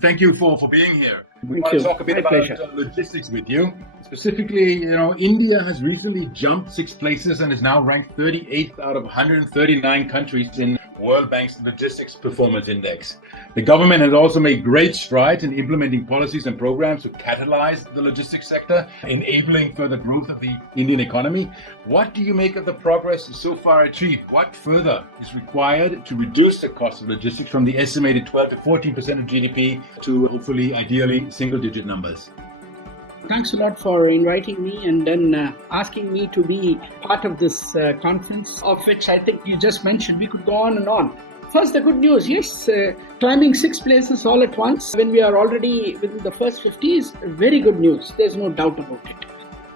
Thank you for being here. We want you. to talk a bit My about pleasure. logistics with you. Specifically, India has recently jumped 6 places and is now ranked 38th out of 139 countries in World Bank's Logistics Performance Index. The government has also made great strides in implementing policies and programs to catalyze the logistics sector, enabling further growth of the Indian economy. What do you make of the progress so far achieved? What further is required to reduce the cost of logistics from the estimated 12 to 14% of GDP to hopefully, ideally, single-digit numbers? Thanks a lot for inviting me and then asking me to be part of this conference, of which I think you just mentioned. We could go on and on. First, the good news. Yes, climbing 6 places all at once when we are already within the first 50 is very good news. There's no doubt about it.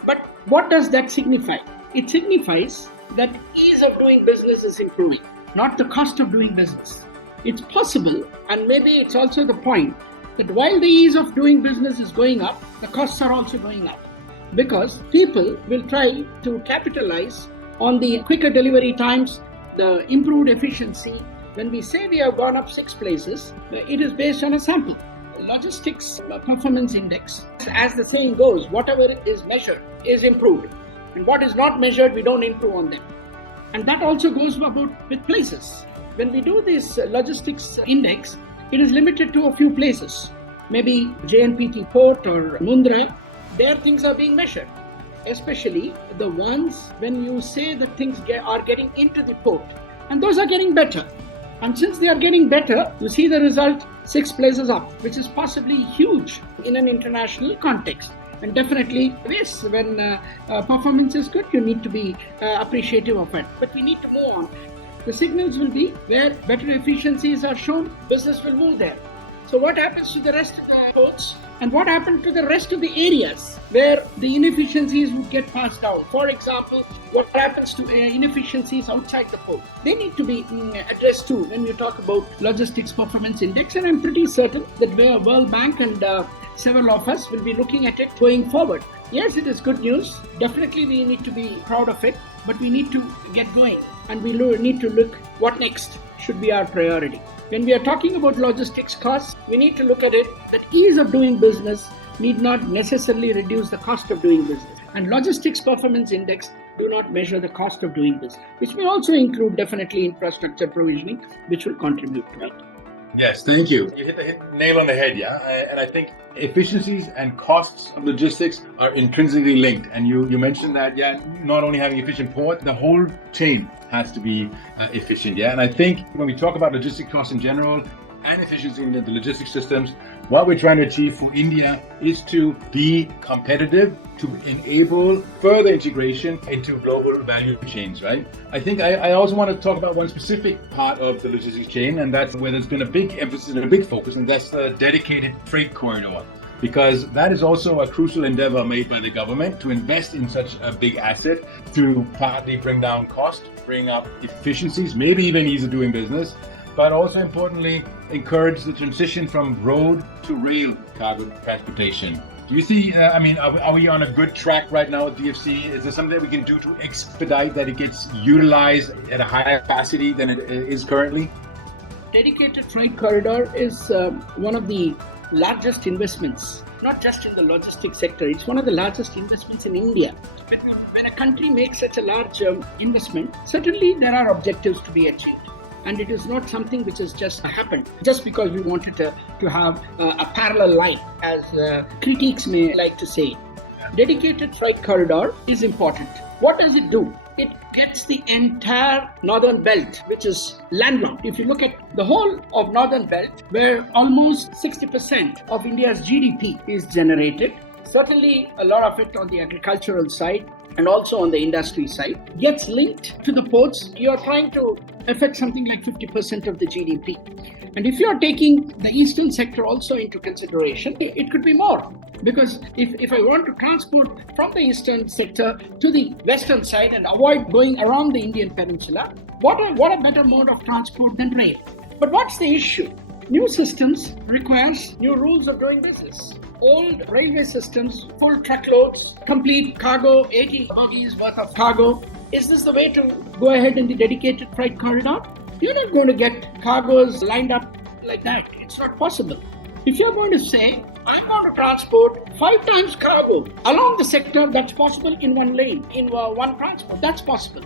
But what does that signify? It signifies that ease of doing business is improving, not the cost of doing business. It's possible, and maybe it's also the point, that while the ease of doing business is going up, the costs are also going up. Because people will try to capitalize on the quicker delivery times, the improved efficiency. When we say we have gone up 6 places, it is based on a sample. Logistics Performance Index, as the saying goes, whatever is measured is improved. And what is not measured, we don't improve on them. And that also goes about with places. When we do this logistics index, it is limited to a few places. Maybe JNPT Port or Mundra, there things are being measured. Especially the ones when you say that things are getting into the port. And those are getting better. And since they are getting better, you see the result 6 places up, which is possibly huge in an international context. And definitely, yes, when performance is good, you need to be appreciative of it. But we need to move on. The signals will be where better efficiencies are shown, business will move there. So what happens to the rest of the ports? And what happened to the rest of the areas where the inefficiencies would get passed down? For example, what happens to inefficiencies outside the port? They need to be addressed too when we talk about Logistics Performance Index. And I'm pretty certain that World Bank and several of us will be looking at it going forward. Yes, it is good news. Definitely we need to be proud of it, but we need to get going. And we need to look what next should be our priority. When we are talking about logistics costs, we need to look at it that ease of doing business need not necessarily reduce the cost of doing business. And Logistics Performance Index do not measure the cost of doing business, which may also include definitely infrastructure provisioning, which will contribute to it. Yes, thank you. You hit the nail on the head, yeah? And I think efficiencies and costs of logistics are intrinsically linked. And you mentioned that, not only having efficient port, the whole chain has to be efficient, yeah? And I think when we talk about logistic costs in general and efficiency in the logistics systems, what we're trying to achieve for India is to be competitive, to enable further integration into global value chains, right? I think I also want to talk about one specific part of the logistics chain, and that's where there's been a big emphasis and a big focus, and that's the dedicated freight corridor. Because that is also a crucial endeavor made by the government to invest in such a big asset to partly bring down cost, bring up efficiencies, maybe even ease of doing business, but also importantly, encourage the transition from road to rail cargo transportation. Do you see, are we on a good track right now at DFC? Is there something that we can do to expedite that it gets utilized at a higher capacity than it is currently? Dedicated freight corridor is one of the largest investments, not just in the logistics sector, it's one of the largest investments in India. When a country makes such a large investment, certainly there are objectives to be achieved. And it is not something which has just happened just because we wanted to have a parallel line, as critics may like to say. Dedicated freight corridor is important. What does it do? It gets the entire northern belt, which is landlocked. If you look at the whole of northern belt, where almost 60% of India's GDP is generated, certainly a lot of it on the agricultural side and also on the industry side, gets linked to the ports. You are trying to affect something like 50% of the GDP. And if you are taking the eastern sector also into consideration, it could be more. Because if I want to transport from the eastern sector to the western side and avoid going around the Indian peninsula, what a better mode of transport than rail. But what's the issue? New systems requires new rules of doing business. Old railway systems, full truckloads, complete cargo, 80 bogies worth of cargo. Is this the way to go ahead in the dedicated freight corridor? You're not going to get cargoes lined up like that. It's not possible. If you're going to say, I'm going to transport 5 times cargo along the sector, that's possible in one lane, in one transport, that's possible.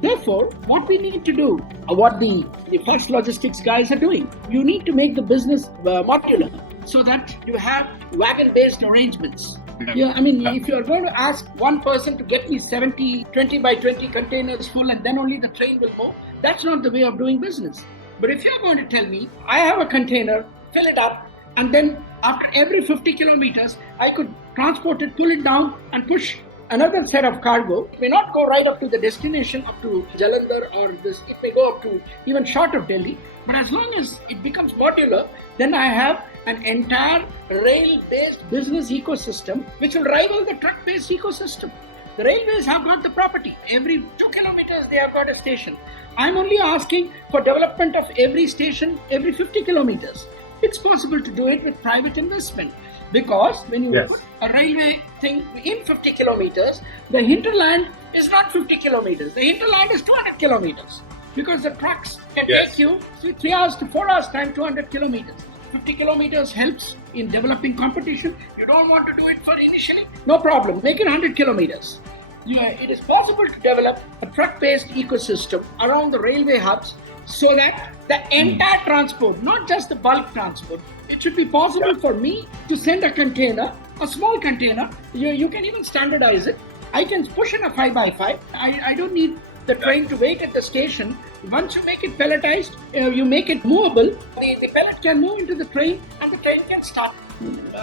Therefore, what we need to do, what the first logistics guys are doing, you need to make the business modular so that you have wagon-based arrangements. Yeah, I mean, if you're going to ask one person to get me 70, 20 by 20 containers full and then only the train will go, that's not the way of doing business. But if you're going to tell me, I have a container, fill it up, and then after every 50 kilometers, I could transport it, pull it down and push another set of cargo. It may not go right up to the destination, up to Jalandhar or this, it may go up to even short of Delhi. But as long as it becomes modular, then I have an entire rail-based business ecosystem which will rival the truck-based ecosystem. The railways have got the property. Every 2 kilometers they have got a station. I'm only asking for development of every station every 50 kilometers. It's possible to do it with private investment. Because when you put a railway thing in 50 kilometers, the hinterland is not 50 kilometers. The hinterland is 200 kilometers. Because the trucks can take you 3 hours to 4 hours time, 200 kilometers. 50 kilometers helps in developing competition. You don't want to do it for initially? No problem. Make it 100 kilometers. It is possible to develop a truck-based ecosystem around the railway hubs so that the entire transport, not just the bulk transport, it should be possible for me to send a container, a small container. You can even standardize it. I can push in a 5x5. I don't need the train to wait at the station. Once you make it pelletized, you make it movable, the pellet can move into the train and the train can start.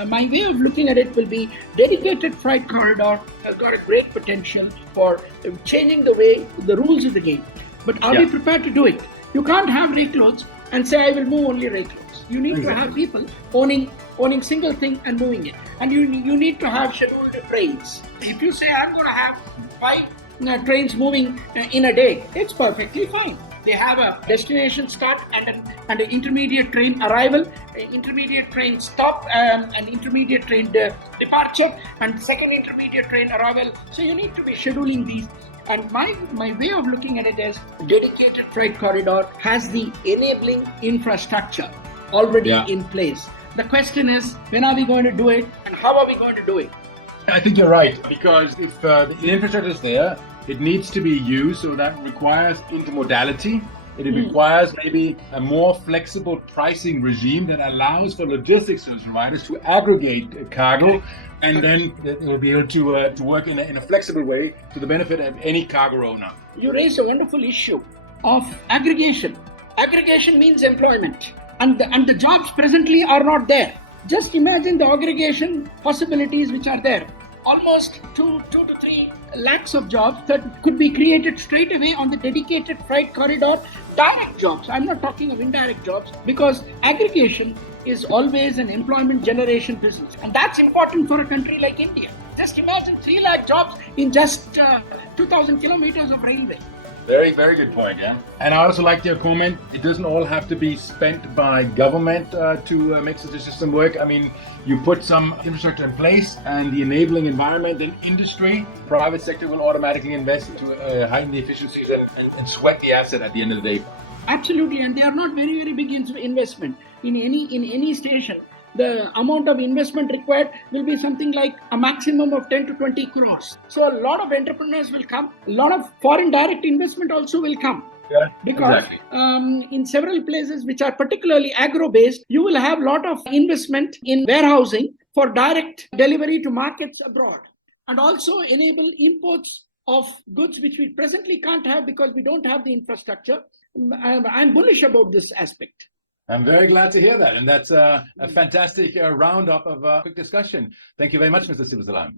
My way of looking at it will be dedicated freight corridor has got a great potential for changing the way, the rules of the game. But are we prepared to do it? You can't have rake loads and say, I will move only rake loads. You need to have people owning single thing and moving it. And you need to have scheduled trains. If you say, I'm going to have 5 trains moving in a day, it's perfectly fine. They have a destination start and an intermediate train arrival, an intermediate train stop, an intermediate train departure, and second intermediate train arrival. So you need to be scheduling these. And my way of looking at it is dedicated freight corridor has the enabling infrastructure already in place. The question is, when are we going to do it and how are we going to do it? I think you're right, because if the infrastructure is there, it needs to be used, so that requires intermodality. It requires maybe a more flexible pricing regime that allows for logistics service providers to aggregate cargo, and then it will be able to work in a flexible way to the benefit of any cargo owner. You raise a wonderful issue of aggregation. Aggregation means employment, and the jobs presently are not there. Just imagine the aggregation possibilities which are there. Almost 2 to 3 lakhs of jobs that could be created straight away on the dedicated freight corridor. Direct jobs, I'm not talking of indirect jobs, because aggregation is always an employment generation business. And that's important for a country like India. Just imagine 3 lakh jobs in just 2,000 kilometers of railway. Very, very good point, yeah. And I also like your comment, it doesn't all have to be spent by government to make such a system work. I mean, you put some infrastructure in place and the enabling environment, then industry, private sector will automatically invest to heighten the efficiencies and sweat the asset at the end of the day. Absolutely, and they are not very, very big investment. In any station, the amount of investment required will be something like a maximum of 10 to 20 crores. So a lot of entrepreneurs will come. A lot of foreign direct investment also will come. Yeah, because in several places which are particularly agro-based, you will have a lot of investment in warehousing for direct delivery to markets abroad, and also enable imports of goods which we presently can't have because we don't have the infrastructure. I'm bullish about this aspect. I'm very glad to hear that. And that's a fantastic roundup of quick discussion. Thank you very much, Mr. Sivasailam.